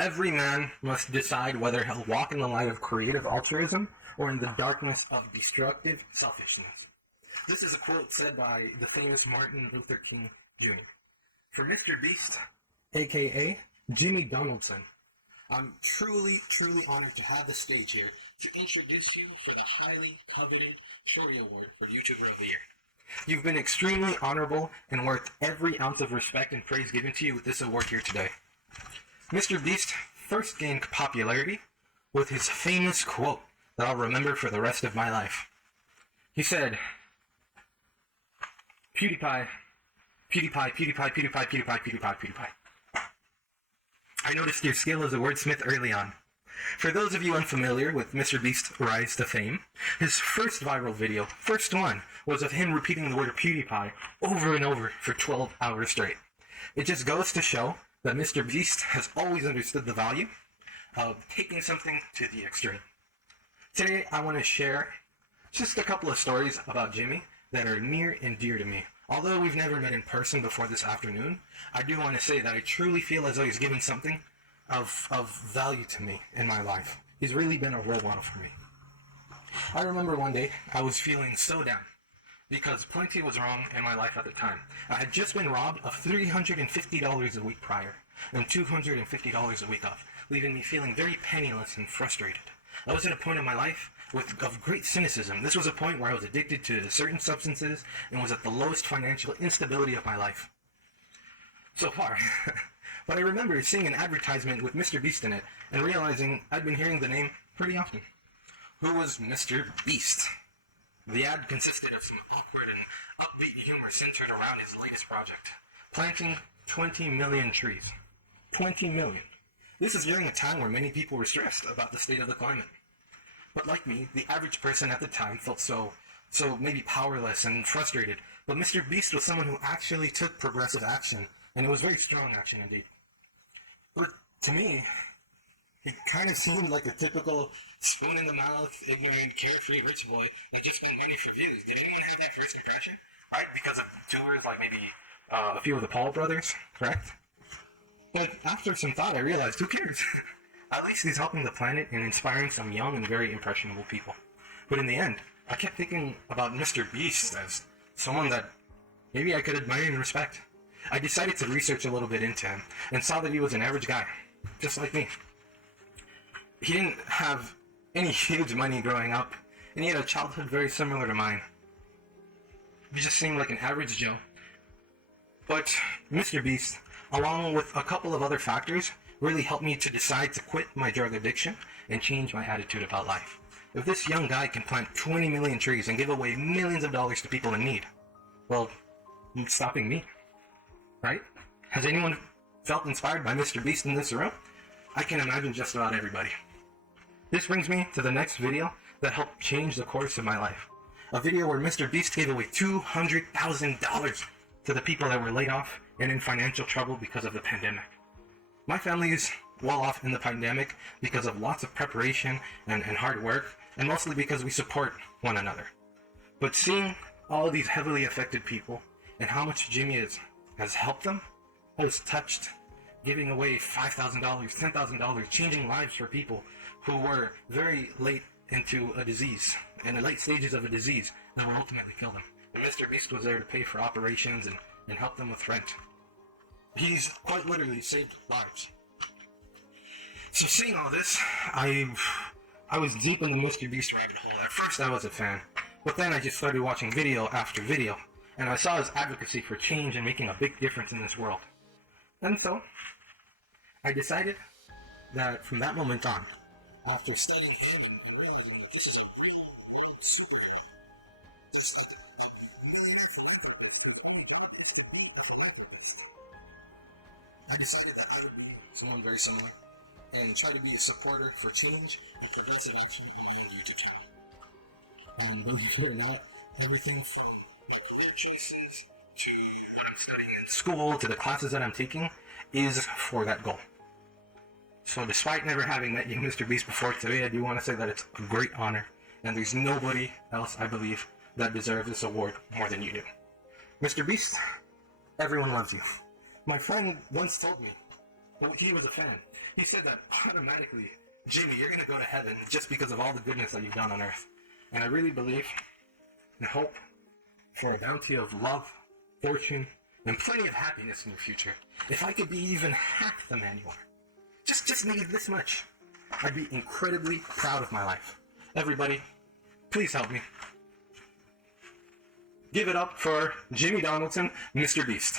Every man must decide whether he'll walk in the light of creative altruism or in the darkness of destructive selfishness. This is a quote said by the famous Martin Luther King Jr. For Mr. Beast, aka Jimmy Donaldson, I'm truly honored to have the stage here to introduce you for the highly coveted Shorty Award for YouTuber of the Year. You've been extremely honorable and worth every ounce of respect and praise given to you with this award here today. Mr. Beast first gained popularity with his famous quote that I'll remember for the rest of my life. He said, PewDiePie, PewDiePie, PewDiePie, PewDiePie, PewDiePie, PewDiePie, PewDiePie. I noticed your skill as a wordsmith early on. For those of you unfamiliar with Mr. Beast's rise to fame, his first viral video, first one, was of him repeating the word PewDiePie over and over for 12 hours straight. It just goes to show that Mr. Beast has always understood the value of taking something to the extreme. Today, I want to share just a couple of stories about Jimmy that are near and dear to me. Although we've never met in person before this afternoon, I do want to say that I truly feel as though he's given something of value to me in my life. He's really been a role model for me. I remember one day I was feeling so down because plenty was wrong in my life at the time. I had just been robbed of $350 a week prior and $250 a week off, leaving me feeling very penniless and frustrated. I was at a point in my life of great cynicism. This was a point where I was addicted to certain substances and was at the lowest financial instability of my life so far. But I remember seeing an advertisement with Mr. Beast in it and realizing I'd been hearing the name pretty often. Who was Mr. Beast? The ad consisted of some awkward and upbeat humor centered around his latest project, planting 20 million trees. 20 million. This is during a time where many people were stressed about the state of the climate. But like me, the average person at the time felt so maybe powerless and frustrated. But Mr. Beast was someone who actually took progressive action, and it was very strong action indeed. But to me, he kind of seemed like a typical spoon-in-the-mouth, ignorant, carefree rich boy that just spent money for views. Did anyone have that first impression? Right? Because of tours like maybe a few of the Paul brothers, correct? But after some thought, I realized, who cares? At least he's helping the planet and inspiring some young and very impressionable people. But in the end, I kept thinking about Mr. Beast as someone that maybe I could admire and respect. I decided to research a little bit into him and saw that he was an average guy, just like me. He didn't have any huge money growing up, and he had a childhood very similar to mine. He just seemed like an average Joe. But Mr. Beast, along with a couple of other factors, really helped me to decide to quit my drug addiction and change my attitude about life. If this young guy can plant 20 million trees and give away millions of dollars to people in need, well, it's stopping me, right? Has anyone felt inspired by Mr. Beast in this room? I can imagine just about everybody. This brings me to the next video that helped change the course of my life. A video where Mr. Beast gave away $200,000 to the people that were laid off and in financial trouble because of the pandemic. My family is well off in the pandemic because of lots of preparation and hard work, and mostly because we support one another. But seeing all of these heavily affected people and how much Jimmy has helped them, has touched, giving away $5,000, $10,000, changing lives for people who were very late into a disease, in the late stages of a disease that will ultimately kill them. And Mr. Beast was there to pay for operations and help them with rent. He's quite literally saved lives. So seeing all this, I was deep in the Mr. Beast rabbit hole. At first I was a fan, but then I just started watching video after video, and I saw his advocacy for change and making a big difference in this world. And so, I decided that from that moment on, after studying him and realizing that this is a real world superhero, just like a millionaire philanthropist whose only job is to be the philanthropist, I decided that I would be someone very similar and try to be a supporter for change and progressive action on my own YouTube channel. And believe it or not, everything from my career choices to what I'm studying in school to the classes that I'm taking is for that goal. So despite never having met you, Mr. Beast, before today, I do want to say that it's a great honor, and there's nobody else, I believe, that deserves this award more than you do. Mr. Beast, everyone loves you. My friend once told me, well, he was a fan, He said that automatically, Jimmy, you're going to go to heaven just because of all the goodness that you've done on earth. And I really believe and hope for a bounty of love, fortune, and plenty of happiness in your future. If I could be even half the man you are, just maybe this much, I'd be incredibly proud of my life. Everybody, please help me. Give it up for Jimmy Donaldson, Mr. Beast.